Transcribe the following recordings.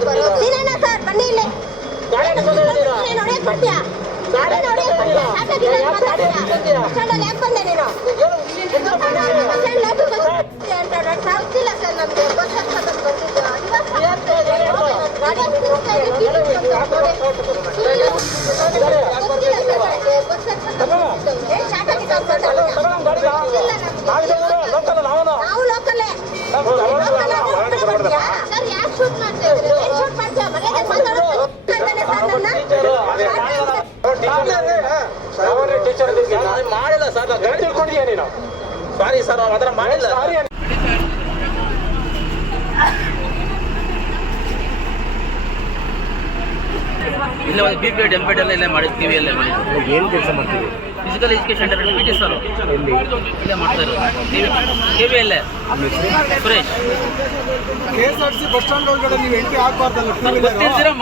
ದಿನೇನ sir ಬನ್ನಿ ಇಲ್ಲಿ. ಹೊಡೆಯಕ್ ಬರ್ತೀಯಾ ಯಾಕೆ ಬಂದೆ ನೀನು ಸ್ಟ್ಯಾಂಡ್ ಯಾಕೆ ಬರ್ತೀಯ ಅಂತ ನಾನು ಸಾಗ್ತಿಲ್ಲ ಸರ್ ನಮ್ಗೆ ಬಸ್ ಹತ್ಕೊಂಡು ಬಂದಿದ್ದು ಇವಾಗ ಸಾಗ್ತಿದೆ. ಗಾಡಿ ಬಿಟ್ಟು ಕೀಲಿ ಬಿಟ್ಟು ನೋಡಿ. ಗೊತ್ತಿಲ್ಲ ಸರ್ ನನಗೆ ಬಸ್ ಹತ್ಕೊಂಡು ಬಂದಿದ್ದು. ಏ, ಶಾಟ ಗಿಡ ಮಾತಾಡೋಣ. ಗೊತ್ತಿಲ್ಲ ನಮ್ಗೆ. ನಾವು ಲೋಕಲ್ಲೇ ಸರ್ ಯಾಕೆ ಶೂಟ್ ಮಾಡ್ತಾ ಇದ್ದೀರಿ ಏನ್ ಶೂಟ್ ಮಾಡ್ತೀಯ ಮನೆಗೆ ಮಾತಾಡೋದು ಅಂತಾನೆ ಸರ್ ನನ್ನ ಮಾಡಿಲ್ಲ ಸರ್ ತಿಳ್ಕೊಂಡಿದ್ಯಾ ನೀನು? ಸಾರಿ ಸರ್ ನಾವು ಅದರ ಮಾಡಿಲ್ಲ. ಇಲ್ಲ ಒಂದು B P Ed M P Ed ಎಲ್ಲ ಇಲ್ಲೇ ಮಾಡಿದ್ದು ಟಿ ಮಾಡಿ. ಏನು ಕೆಲಸ ಮಾಡ್ತೀವಿ physical education P T sir ಎಲ್ಲಿ? ಇಲ್ಲೇ ಮಾಡ್ತಾ ಇರೋದು. ಬಿ ವಿಯಲ್ಲೇ ಸುರೇಶ್. ಕೆಎಸ್ಆರ್ಸಿ ಬಸ್ ಸ್ಟ್ಯಾಂಡ್ ಒಳಗಡೆ ನೀವು ಎಂಟ್ರಿ ಆಗ್ಬಾರ್ದಲ್ಲ ಟೂ ವೀಲರ್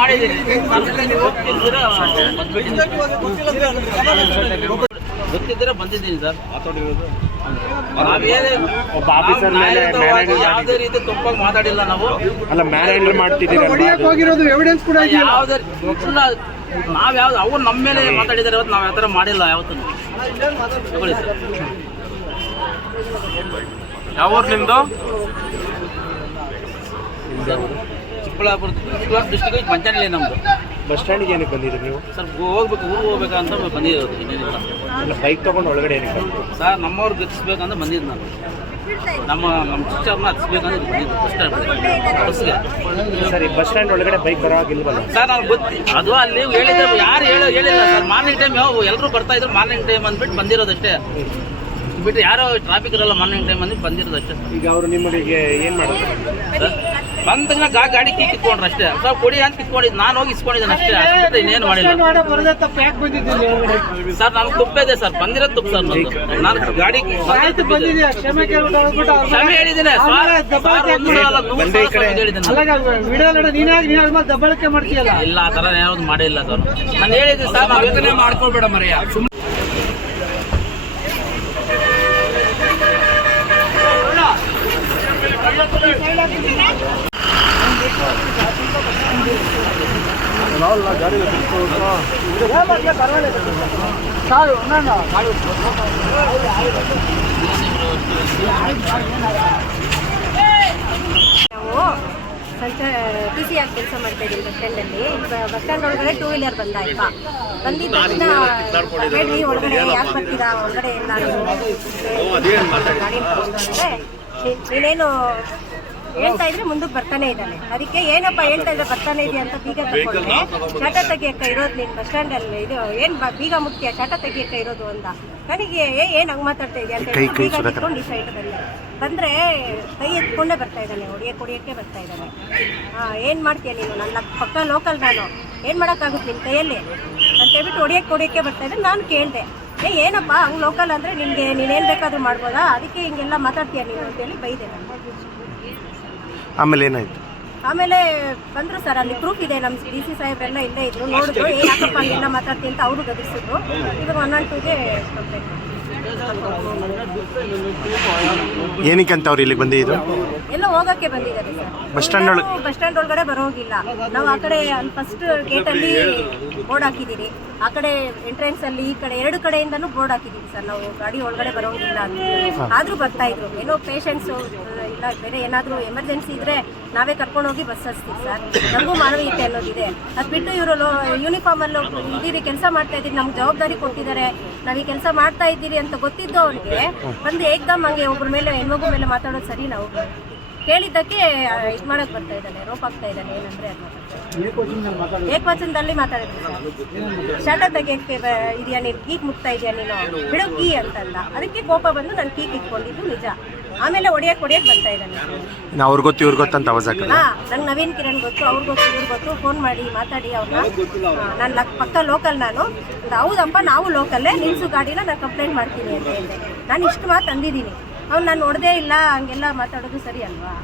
ಗೊತ್ತಿಲ್ದಿರ ಗೊತ್ತಿದ್ದರೆ ಬಂದಿದ್ದೀನಿ ಸರ್. ನಾವೇನೇ ಒಬ್ಬ ಆಫೀಸರ್ ಮೇಲೆ ನ್ಯಾಯಯುತವಾಗಿ ಮ್ಯಾನೇಜ್ ಯಾವುದೇ ರೀತಿ ತಪ್ಪಾಗಿ ಮಾತಾಡಿಲ್ಲ ನಾವು. ಅಲ್ಲ ಮ್ಯಾನೇಜ್ ಹೋಗಿರೋದು ಎವಿಡೆನ್ಸ್ ಕೂಡ ಇದೆಯಲ್ಲ? ಯಾವುದೇ ನಾವು ಯಾವ್ದು ಅವ್ರು ನಮ್ಮ ಮೇಲೆ ಮಾತಾಡಿದಾರೆ ಇವತ್ತು ನಾವು ಯಾವ ಥರ ಮಾಡಿಲ್ಲ ಯಾವತ್ತೂ. ತಗೊಳ್ಳಿ ಸರ್. ಯಾವ ಊರು ನಿಮ್ದು? ಚಿಕ್ಕಬಳ್ಳಾಪುರ ಚಿಕ್ಕಬಳ್ಳಾಪುರ ಡಿಸ್ಟಿಕ್ ಪಂಚಾಯತ್ ನಮ್ಮದು ಬಸ್ ಸ್ಟ್ಯಾಂಡಿಗೆ ಏನಕ್ಕೆ ಬಂದಿದ್ರಿ ನೀವು? ಸರ್ ಹೋಗ್ಬೇಕು ಊರಿಗೆ ಹೋಗ್ಬೇಕಂತ ಬಂದಿರೋದು ಇನ್ನೇನಿಲ್ಲ ಬೈಕ್ ತೊಗೊಂಡು ಒಳಗಡೆ ಏನಕ್ಕೆ ಬಂದ್ರಿ? ಸರ್ ನಮ್ಮವ್ರು ಗಿಟ್ಟಿಸ್ಬೇಕಂತ ಬಂದಿದ್ದು ನಾನು. ನಮ್ಮ ನಮ್ಮ ಸಿಸ್ಟರ್ನ ಹಚ್ಬೇಕಂತ ಬಂದಿದ್ದು ಬಸ್ ಸ್ಟ್ಯಾಂಡ್ ಬಸ್ಗೆ. ಸರ್ ಈ ಬಸ್ ಸ್ಟ್ಯಾಂಡ್ ಒಳಗಡೆ ಬೈಕ್ ಬರೋ ಹಾಗಿಲ್ವಲ್ಲ ಸರ್ ನಾನು ಗೊತ್ತಿ ಅದು ಅಲ್ಲಿ ಹೇಳಿದ್ರೆ ಯಾರು ಹೇಳೋ ಹೇಳಿಲ್ಲ ಸರ್. ಮಾರ್ನಿಂಗ್ ಟೈಮ್ ಯಾವ ಎಲ್ಲರೂ ಬರ್ತಾ ಇದ್ರು ಮಾರ್ನಿಂಗ್ ಟೈಮ್ ಅಂದ್ಬಿಟ್ಟು ಬಂದಿರೋದಷ್ಟೇ. ಬಿಟ್ಟು ಯಾರೋ ಟ್ರಾಫಿಕ್ ಇರಲ್ಲ ಮಾರ್ನಿಂಗ್ ಟೈಮ್ ಅಂದ್ಬಿಟ್ಟು ಬಂದಿರೋದಷ್ಟೇ. ಈಗ ಅವರು ನಿಮಗೆ ಏನು ಮಾಡೋದು? ಸರ್, ಬಂದ ತಕ್ಷಣ ಗಾ ಗಾಡಿ ಕೀ ಕಿತ್ಕೊಂಡ್ರು ಅಷ್ಟೇ. ಸ್ವಲ್ಪ ಕೊಡಿ ಅಂತ ಕಿತ್ಕೊಂಡಿದ್ದು ನಾನು ಹೋಗಿ ಇಸ್ಕೊಂಡಿದ್ದೇನೆ ಅಷ್ಟೇ. ಅಷ್ಟೇ ಇನ್ನೇನು ಮಾಡಿಲ್ಲ. ಸರ್ ನಾನು ತುಪ್ಪ ಇದೆ ಸರ್. ಬಂದಿರೋ ತುಪ್ಪ ಸರ್ ನಂದು ನಾನು ಗಾಡಿ ಕ್ಷಮೆ ಹೇಳಿದ್ದೇನೆ. ದಬ್ಬಾಳಿಕೆ ಹೇಳಿದ್ದೇನೆ. ಮಾಡ್ತೀಯಲ್ಲ? ಇಲ್ಲ ಆ ಥರ ಯಾವ್ದು ಮಾಡಿಲ್ಲ ಸರ್. ನಾನು ಹೇಳಿದ್ದೆ ಸರ್ ನಾವು ಯೋಚನೆ ಮಾಡ್ಕೊಳ್ಬೇಡ ಮರೆಯ ನಾವು ಸಂಚ ಟಿ ಸಿ ಆಗಿ ಕೆಲಸ ಮಾಡ್ತಾ ಇದ್ದೀನಿ ಬಸ್ ಸ್ಟ್ಯಾಂಡಲ್ಲಿ ಬಸ್ ಸ್ಟ್ಯಾಂಡ್ ಒಳಗಡೆ ಟೂ ವೀಲರ್ ಬಂದಾಯ್ತಾ? ಬಂದಿದ್ದ ತಕ್ಷಣ ಬೇಡ್ರಿ ಒಳಗಡೆ ಯಾಕೆ ಬರ್ತೀರಾ? ಒಳಗಡೆ ಎಲ್ಲ ಗಾಡಿ ಅಂದ್ರೆ ನೀನೇನು ಹೇಳ್ತಾ ಇದ್ರೆ ಮುಂದಕ್ಕೆ ಬರ್ತಾನೆ ಇದ್ದಾನೆ. ಅದಕ್ಕೆ ಏನಪ್ಪ ಹೇಳ್ತಾ ಇದ್ರೆ ಬರ್ತಾನೆ ಇದೆಯಾ ಅಂತ ಬೀಗ ತಗೊಂಡೆ. ಚಟ ತೆಗಿಯಕ್ಕ ಇರೋದು ನೀನು ಬಸ್ ಸ್ಟ್ಯಾಂಡಲ್ಲಿ ಇದು ಏನು ಬೀಗ ಮುಖ್ಯ ಚಟ ತೆಗಿಯಕ್ಕ ಇರೋದು ಅಂತ ನನಗೆ ಏ ಏನು ಹಂಗೆ ಮಾತಾಡ್ತಾ ಇದೆಯಾ ಅಂತ ಹೇಳಿ ಬೀಗ ಇಟ್ಕೊಂಡು ಈ ಸೈಡ್ ಬಂದ. ಬಂದ್ರೆ ಕೈ ಎತ್ಕೊಂಡೇ ಬರ್ತಾ ಇದ್ದಾನೆ ಹೊಡಿಯಕ್ಕೆ ಹೊಡಿಯೋಕ್ಕೆ ಬರ್ತಾ ಇದ್ದಾನೆ. ಹಾಂ ಏನು ಮಾಡ್ತೀಯ ನೀನು? ನನ್ನ ಪಕ್ಕ ಲೋಕಲ್ ನಾನು. ಏನು ಮಾಡೋಕ್ಕಾಗುತ್ತೆ ನಿನ್ನ ಕೈಯಲ್ಲಿ? ಅಂತ ಹೇಳ್ಬಿಟ್ಟು ಹೊಡಿಯಕ್ಕೆ ಹೊಡಿಯೋಕ್ಕೆ ಬರ್ತಾ ಇದ್ದಾನೆ. ನಾನು ಕೇಳಿದೆ ಏ ಏನಪ್ಪ ಹಂಗ್ ಲೋಕಲ್ ಅಂದರೆ ನಿನಗೆ ನೀನೇನು ಬೇಕಾದರೂ ಮಾಡ್ಬೋದಾ? ಅದಕ್ಕೆ ಹಿಂಗೆಲ್ಲ ಮಾತಾಡ್ತೀಯ ನೀನು ಅಂತೇಳಿ ಬೈದೆ ನಾನು. ಆಮೇಲೆ ಏನಾಯ್ತು? ಆಮೇಲೆ ಬಂದ್ರು ಸರ್, ಅಲ್ಲಿ ಪ್ರೂಫ್ ಇದೆ. ನಮ್ಮ ಡಿ ಸಿ ಸಾಹೇಬ್ರೆಲ್ಲ ಇಲ್ಲೇ ಇದ್ರು. ನೋಡಿದ್ರು ಏನಪ್ಪ ಇಲ್ಲ ಮಾತಾಡ್ತೀನಿ ಅಂತ ಅವರು ಗದರಿಸಿದ್ರು. ಇದು ಒನ್ ಆನ್ ಟೂಗೆ ಕಂಪ್ಲೇಂಟ್ ಏನಕ್ಕೆ ಅಂತ ಅವ್ರು ಇಲ್ಲಿಗೆ ಬಂದಿದ್ದು? ಎಲ್ಲ ಹೋಗಕ್ಕೆ ಬಂದಿದ್ದಾರೆ ಸರ್. ಬಸ್ ಸ್ಟ್ಯಾಂಡ್ ಒಳಗೆ- ಬಸ್ ಸ್ಟ್ಯಾಂಡ್ ಒಳಗಡೆ ಬರೋಗಿಲ್ಲ. ನಾವು ಆ ಕಡೆ ಅಲ್ಲಿ ಫಸ್ಟ್ ಗೇಟ್ ಅಲ್ಲಿ ಬೋರ್ಡ್ ಹಾಕಿದ್ದೀರಿ. ಆ ಕಡೆ ಎಂಟ್ರೆನ್ಸ್ ಅಲ್ಲಿ ಈ ಕಡೆ ಎರಡು ಕಡೆಯಿಂದನೂ ಬೋರ್ಡ್ ಹಾಕಿದ್ದೀವಿ ಸರ್. ನಾವು ಗಾಡಿ ಒಳಗಡೆ ಬರೋಂಗಿಲ್ಲ ಅಂತ. ಆದ್ರೂ ಬರ್ತಾ ಇದ್ರು. ಏನೋ ಪೇಷಂಟ್ಸ್ ಇಲ್ಲ ಬೇರೆ ಏನಾದರೂ ಎಮರ್ಜೆನ್ಸಿ ಇದ್ರೆ ನಾವೇ ಕರ್ಕೊಂಡು ಹೋಗಿ ಬಸ್ ಹಚ್ತೀವಿ ಸರ್. ನಮಗೂ ಮಾನವೀಯತೆ ಅನ್ನೋದಿದೆ. ಅದು ಬಿಟ್ಟು ಇವರು ಯೂನಿಫಾರ್ಮ್ ಅಲ್ಲಿ ಇದ್ದೀರಿ ಕೆಲಸ ಮಾಡ್ತಾ ಇದ್ದೀರಿ. ನಮ್ಗೆ ಜವಾಬ್ದಾರಿ ಕೊಟ್ಟಿದ್ದಾರೆ. ನಾವು ಈ ಕೆಲಸ ಮಾಡ್ತಾ ಇದ್ದೀರಿ ಅಂತ ಗೊತ್ತಿದ್ದು ಅವ್ರಿಗೆ. ಬಂದು ಏಕ್ದಮ್ ಹಂಗೆ ಒಬ್ಬರ ಮೇಲೆ, ಹೆಣ್ಮಗು ಮೇಲೆ ಮಾತಾಡೋದು ಸರಿ ನಾವು ಕೇಳಿದ್ದಕ್ಕೆ ಇದು ಮಾಡಕ್ ಬರ್ತಾ ಇದ್ದಾನೆ ರೋಪ್ ಆಗ್ತಾ ಇದ್ದಾನೆ, ಏನಂದ್ರೆ ಏಕವಚನದಲ್ಲಿ ಮಾತಾಡಿದ್ರು ಶಾಲೆ ಇದೆಯಾ ನೀನು ಕೀಕ್ ಮುಗ್ತಾ ಇದೆಯಾ ನೀನು? ಬಿಡು ಅಂತಲ್ಲ ಅದಕ್ಕೆ ಕೋಪ ಬಂದು ನಾನು ಕೀಕ್ ಇಟ್ಕೊಂಡಿದ್ದು ನಿಜ. ಆಮೇಲೆ ಒಡೆಯಕ್ಕೆ ಒಡೆಯಕ್ಕೆ ಬರ್ತಾ ಇದ್ದಾನೆ. ಅವ್ರ ಗೊತ್ತು ಇವ್ರು ಗೊತ್ತಂತ ಅವಾಜ್ ಹಾಕಲ್ಲ ಹಾ ನಂಗೆ ನವೀನ್ ಕಿರಣ್ ಗೊತ್ತು ಅವ್ರು ಗೊತ್ತು ಇವ್ರು ಗೊತ್ತು. ಫೋನ್ ಮಾಡಿ ಮಾತಾಡಿ ಅವ್ರನ್ನ ನಾನು ಲಕ್ ಪಕ್ಕ ಲೋಕಲ್ ನಾನು. ಹೌದಪ್ಪ ನಾವು ಲೋಕಲ್ಲೇ. ನಿಲ್ಸು ಗಾಡಿನ ನಾನು ಕಂಪ್ಲೇಂಟ್ ಮಾಡ್ತೀನಿ ಅಂತ ಹೇಳಿದೆ. ನಾನು ಇಷ್ಟು ಮಾತು ಅಂದಿದ್ದೀನಿ. ಅವ್ನು ನಾನು ನೋಡದೇ ಇಲ್ಲ ಹಂಗೆಲ್ಲ ಮಾತಾಡೋದು ಸರಿ ಅಲ್ವಾ?